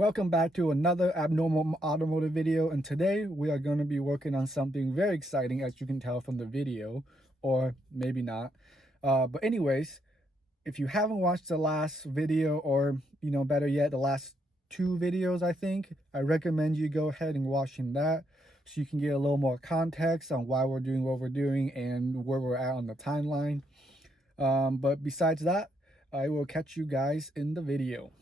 Welcome back to another abnormal automotive video, and today we are going to be working on something very exciting, as you can tell from the video, or maybe not. But anyways, if you haven't watched the last video, or better yet, the last two videos, I recommend you go ahead and watching that so you can get a little more context on why we're doing what we're doing and where we're at on the timeline. But besides that, I will catch you guys in the video.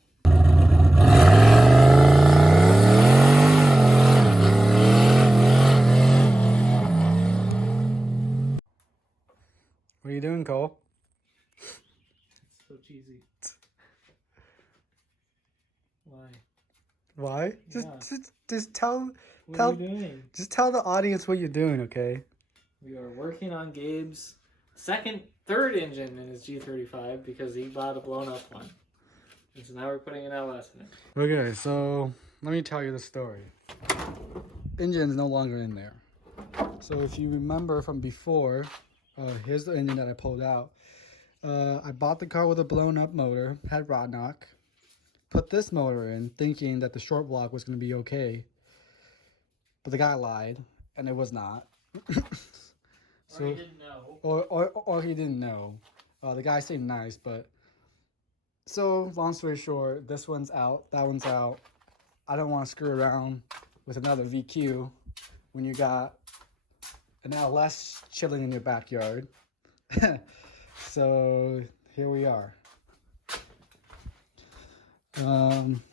What are you doing, Cole? It's so cheesy. Why? Why? Yeah. Just tell. What are you doing? Just tell the audience what you're doing, okay? We are working on Gabe's third engine in his G35 because he bought a blown up one. And so now we're putting an LS in it. Okay, so let me tell you the story. Engine's no longer in there. So if you remember from before, here's the engine that I pulled out. I bought the car with a blown up motor, had rod knock, put this motor in thinking that the short block was going to be okay. But the guy lied, and it was not. So, or he didn't know. Or he didn't know. The guy seemed nice, but... So, long story short, this one's out, that one's out. I don't want to screw around with another VQ when you got an LS chilling in your backyard. So, here we are.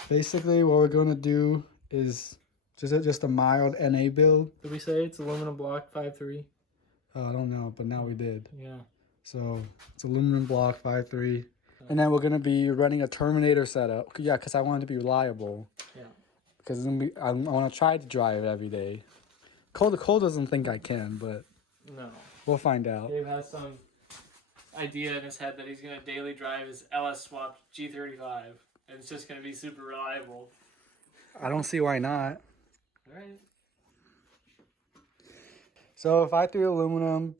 Basically, what we're going to do is just a mild NA build. Did we say it's aluminum block 5.3? I don't know, but now we did. Yeah. So, it's aluminum block 5.3. And then we're going to be running a Terminator setup. Yeah, because I want it to be reliable. Yeah. Because I want to try to drive it every day. Cole doesn't think I can, but no, we'll find out. Dave has some idea in his head that he's going to daily drive his LS swapped G35. And it's just going to be super reliable. I don't see why not. All right. So 5.3 aluminum,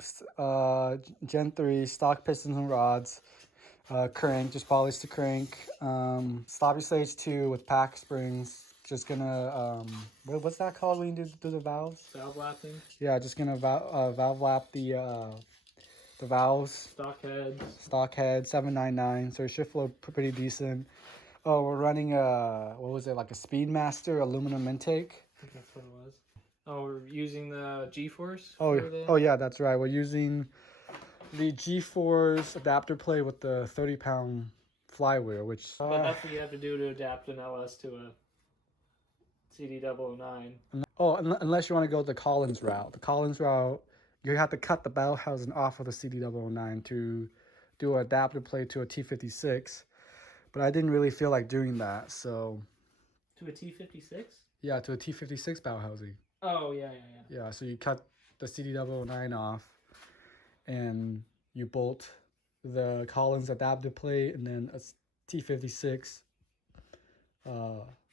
Gen 3, stock pistons and rods. Crank, just polished the crank. Sloppy stage 2 with pack springs. Just gonna what's that called when you do the valves? Valve lapping. Yeah, just gonna valve lap the valves. Stock head 799. So it should flow pretty decent. Oh, we're running what was it, like a Speedmaster aluminum intake? I think that's what it was. Oh, we're using the G-Force. Oh yeah, that's right. We're using the G-Force adapter plate with the 30-pound flywheel, which... But that's what you have to do to adapt an LS to a CD009. Oh, unless you want to go the Collins route. The Collins route, you have to cut the bell housing off of the CD009 to do an adapter plate to a T56. But I didn't really feel like doing that, so... To a T56? Yeah, to a T56 bell housing. Oh, yeah. Yeah, so you cut the CD009 off, and you bolt the Collins adapter plate and then a T56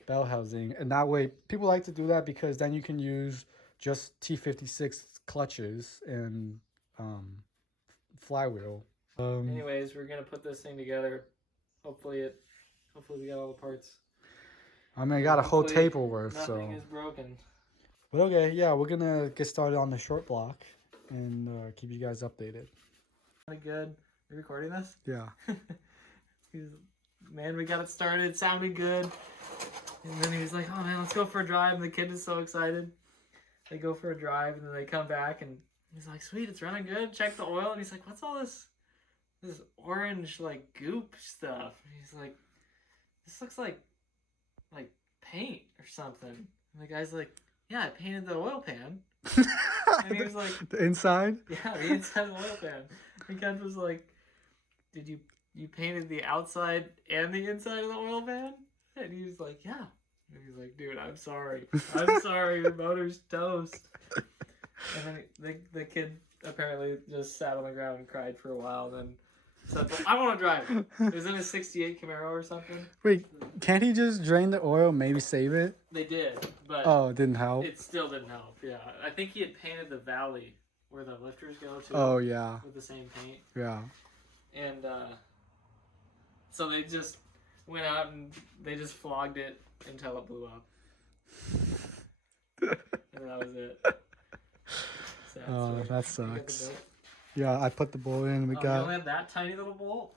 bell housing. And that way, people like to do that because then you can use just T56 clutches and flywheel. Anyways, we're going to put this thing together. Hopefully we got all the parts. I mean, I got a whole table worth, so... Nothing is broken. But okay, yeah, we're going to get started on the short block and keep you guys updated. Good. You recording this? Yeah. Man, we got it started. It sounded good. And then he was like, oh man, let's go for a drive. And the kid is so excited. They go for a drive and then they come back and he's like, sweet, it's running good. Check the oil. And he's like, what's all this orange like goop stuff? And he's like, this looks like paint or something. And the guy's like, yeah, I painted the oil pan. And he was like, the inside? Yeah, the inside of the oil pan. And Ken was like, did you painted the outside and the inside of the oil pan? And he was like, yeah. And he's like, dude, I'm sorry. I'm sorry, your motor's toast. And then the kid apparently just sat on the ground and cried for a while and then said, well, I want to drive it. It was in a 68 Camaro or something. Wait, can't he just drain the oil, maybe save it? They did, but... Oh, it didn't help? It still didn't help, yeah. I think he had painted the valley where the lifters go to. Oh, yeah. With the same paint. Yeah. And so they just went out and they just flogged it until it blew up. And that was it. Sad Oh, story. that You got the sucks. bolt? Yeah, I put the bolt in. We You got. only had that tiny little bolt?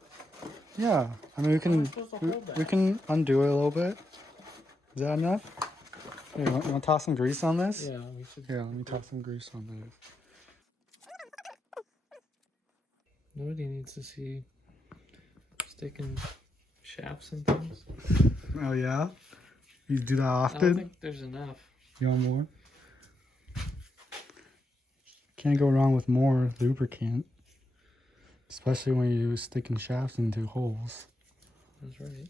Yeah, I mean How am I supposed to hold that? we can undo it a little bit. Is that enough? Hey, you want to toss some grease on this? Yeah, we should. Here, let me toss some grease on there. Nobody needs to see sticking shafts and things. Oh yeah, you do that I often? don't think there's enough. You want more? Can't go wrong with more lubricant, especially when you're sticking shafts into holes. That's right.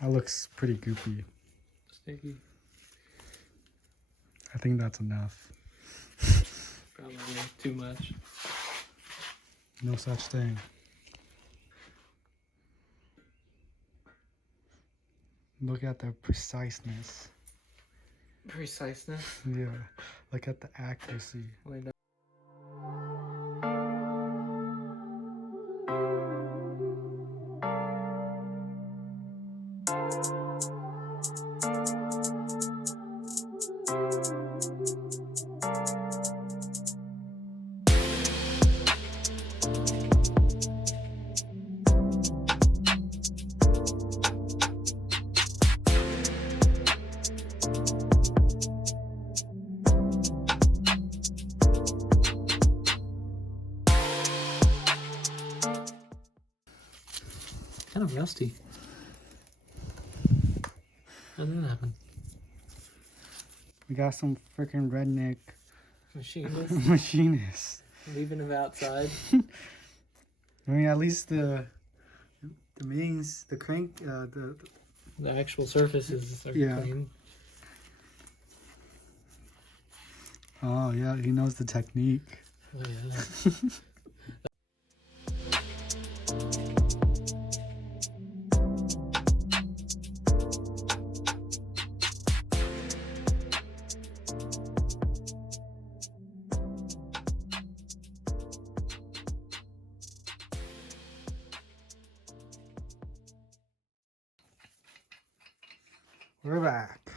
That looks pretty goopy. Sticky. I think that's enough. Probably too much. No such thing. Look at the preciseness. Preciseness. Yeah, look at the accuracy. Wait, no. Kind of rusty. How did that happen? We got some freaking redneck Machinist. machinists. Leaving him outside. I mean, at least the mains, the crank, the The actual surfaces are Yeah. clean. oh yeah, he knows the technique. Oh yeah. We're back.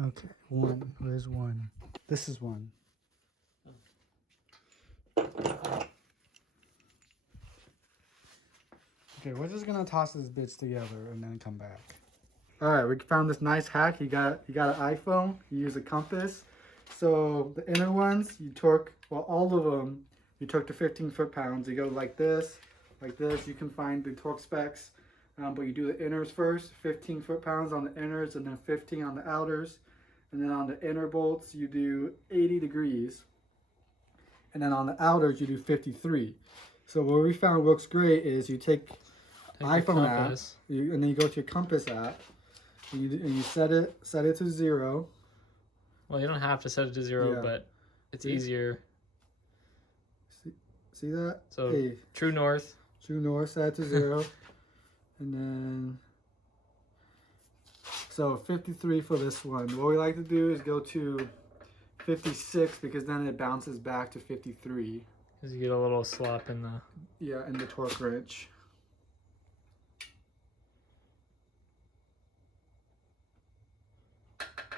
Okay, one. Where's one? This is one. Okay, we're just gonna toss these bits together and then come back. All right, we found this nice hack. You got an iPhone. You use a compass. So the inner ones, you torque. Well, all of them, you torque to 15 foot-pounds. You go like this, like this. You can find the torque specs, but you do the inners first. 15 foot-pounds on the inners, and then 15 on the outers. And then on the inner bolts, you do 80 degrees. And then on the outers, you do 53. So what we found works great is you take iPhone app, and then you go to your compass app, and you set it to 0. Well, you don't have to set it to 0, Yeah. but it's See? easier. See that? So Hey, true north. true north, set it to 0. And then, so 53 for this one. What we like to do is go to 56 because then it bounces back to 53. Because you get a little slop in the... Yeah, in the torque wrench.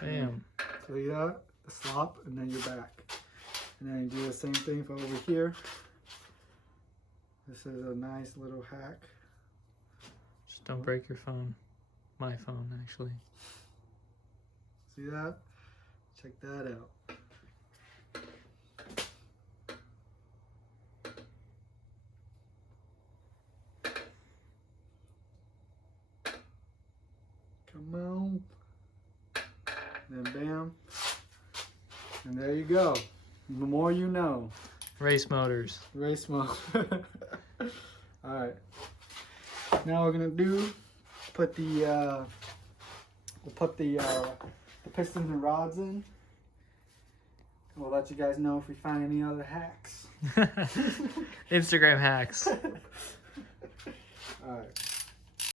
Bam. So yeah, the slop, and then you're back. And then you do the same thing for over here. This is a nice little hack. Just don't break your phone. My phone, actually. See that? Check that out. Come on. Then bam. And there you go. The more you know. Race motors. Race mode. Alright. Now we're gonna put the pistons and rods in. We'll let you guys know if we find any other hacks. Instagram hacks.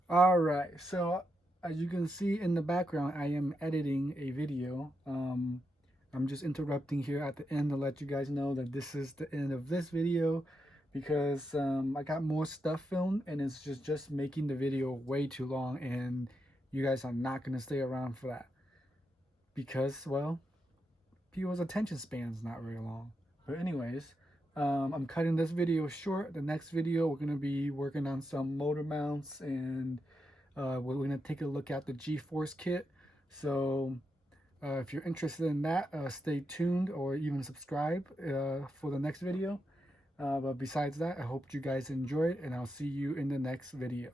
Alright, so as you can see in the background, I am editing a video. I'm just interrupting here at the end to let you guys know that this is the end of this video because I got more stuff filmed and it's just making the video way too long, and you guys are not going to stay around for that because, well, people's attention span is not very long. But anyways, I'm cutting this video short. The next video we're going to be working on some motor mounts, and we're going to take a look at the G-Force kit. So if you're interested in that, stay tuned or even subscribe for the next video. But besides that, I hope you guys enjoyed, and I'll see you in the next video.